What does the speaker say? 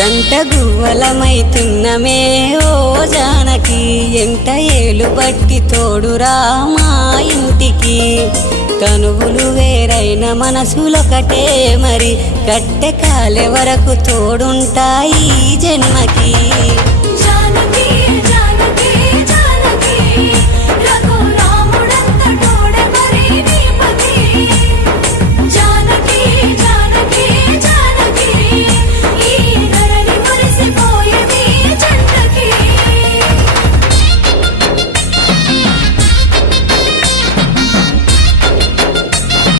జంట గువ్వలమైతున్నమే ఓ జానకి ఎంట ఏలు బట్టి తోడురా మా ఇంటికి తనువులు వేరైన మనసులొకటే మరి కట్టె కాలే వరకు తోడుంటాయి జన్మకి